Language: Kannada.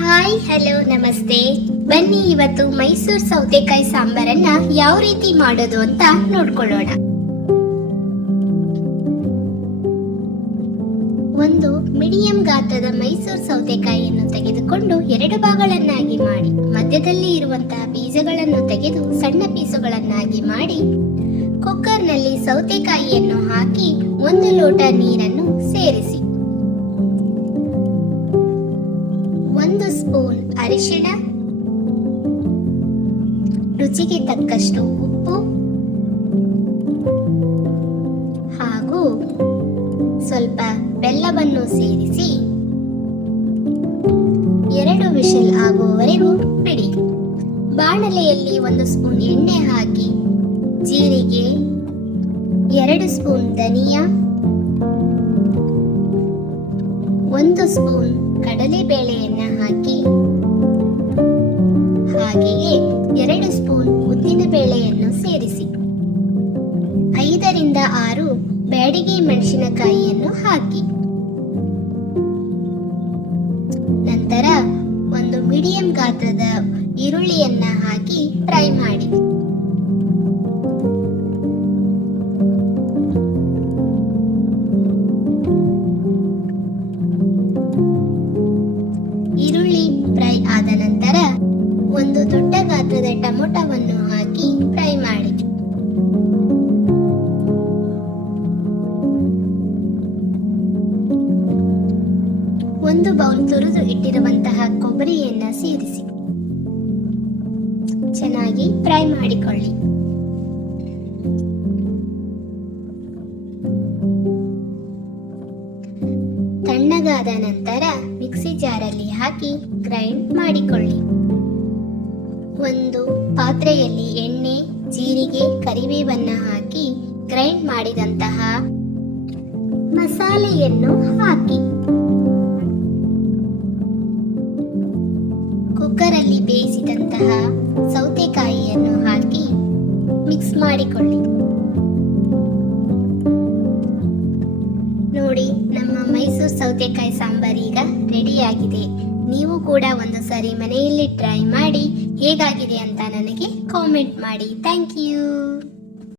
ಹಾಯ್ ಹಲೋ ನಮಸ್ತೆ. ಬನ್ನಿ ಇವತ್ತು ಮೈಸೂರು ಸೌತೆಕಾಯಿ ಸಾಂಬಾರನ್ನ ಯಾವ ರೀತಿ ಮಾಡೋದು ಅಂತ ನೋಡ್ಕೊಳ್ಳೋಣ. ಒಂದು ಮೀಡಿಯಂ ಗಾತ್ರದ ಮೈಸೂರು ಸೌತೆಕಾಯಿಯನ್ನು ತೆಗೆದುಕೊಂಡು 2 ಭಾಗಗಳನ್ನಾಗಿ ಮಾಡಿ, ಮಧ್ಯದಲ್ಲಿ ಇರುವಂತಹ ಬೀಜಗಳನ್ನು ತೆಗೆದು ಸಣ್ಣ ಪೀಸುಗಳನ್ನಾಗಿ ಮಾಡಿ, ಕುಕ್ಕರ್ನಲ್ಲಿ ಸೌತೆಕಾಯಿಯನ್ನು ಹಾಕಿ 1 ಲೋಟ ನೀರನ್ನು ಸೇರಿಸಿ, 1 ಸ್ಪೂನ್ ಅರಿಶಿಣ, ರುಚಿಗೆ ತಕ್ಕಷ್ಟು ಉಪ್ಪು ಹಾಗೂ ಸ್ವಲ್ಪ ಬೆಲ್ಲವನ್ನು ಸೇರಿಸಿ 2 ವಿಷಲ್ ಆಗುವವರೆಗೂ ಬಿಡಿ. ಬಾಣಲೆಯಲ್ಲಿ 1 ಸ್ಪೂನ್ ಎಣ್ಣೆ ಹಾಕಿ ಜೀರಿಗೆ, 2 ಸ್ಪೂನ್ ಧನಿಯಾ, 1 ಸ್ಪೂನ್ ಕಡಲೆಬೇಳೆಯನ್ನ ಹಾಕಿ, ಹಾಗೆಯೇ 2 ಸ್ಪೂನ್ ಉದ್ದಿನ ಬೇಳೆಯನ್ನು ಸೇರಿಸಿ, 5 ರಿಂದ 6 ಬ್ಯಾಡಗಿ ಮೆಣಸಿನಕಾಯಿಯನ್ನು ಹಾಕಿ, ನಂತರ 1 ಮೀಡಿಯಂ ಗಾತ್ರದ ಈರುಳ್ಳಿಯನ್ನ ಹಾಕಿ ಫ್ರೈ ಮಾಡಿ. ಈರುಳ್ಳಿ ಫ್ರೈ ಆದ ನಂತರ 1 ದೊಡ್ಡ ಗಾತ್ರದ ಟೊಮೊಟೊವನ್ನು ಹಾಕಿ ಫ್ರೈ ಮಾಡಿ. ಒಂದು ಬೌಲ್ ತುರಿದು ಇಟ್ಟಿರುವಂತಹ ಕೊಬ್ಬರಿಯನ್ನ ಸೇರಿಸಿ ಚೆನ್ನಾಗಿ ಫ್ರೈ ಮಾಡಿಕೊಳ್ಳಿ. ತಣ್ಣಗಾದ ನಂತರ ಮಿಕ್ಸಿ ಜಾರಲ್ಲಿ ಹಾಕಿ ಗ್ರೈಂಡ್ ಮಾಡಿಕೊಳ್ಳಿ. ಒಂದು ಪಾತ್ರೆಯಲ್ಲಿ ಎಣ್ಣೆ, ಜೀರಿಗೆ, ಕರಿಬೇವನ್ನ ಹಾಕಿ ಗ್ರೈಂಡ್ ಮಾಡಿದಂತಹ ಮಸಾಲೆಯನ್ನು ಹಾಕಿ ಕುಕ್ಕರಲ್ಲಿ ಬೇಯಿಸಿದಂತಹ ಸೌತೆಕಾಯಿಯನ್ನು ಹಾಕಿ ಮಿಕ್ಸ್ ಮಾಡಿಕೊಳ್ಳಿ. ನೋಡಿ, ನಮ್ಮ ಮೈಸೂರು ಸೌತೆಕಾಯಿ ಸಾಂಬಾರ್ ಈಗ ರೆಡಿಯಾಗಿದೆ. ನೀವು ಕೂಡ ಒಂದು ಸಾರಿ ಮನೆಯಲ್ಲಿ ಟ್ರೈ ಮಾಡಿ ಹೇಗಾಗಿದೆ ಅಂತ ನನಗೆ ಕಾಮೆಂಟ್ ಮಾಡಿ. Thank you.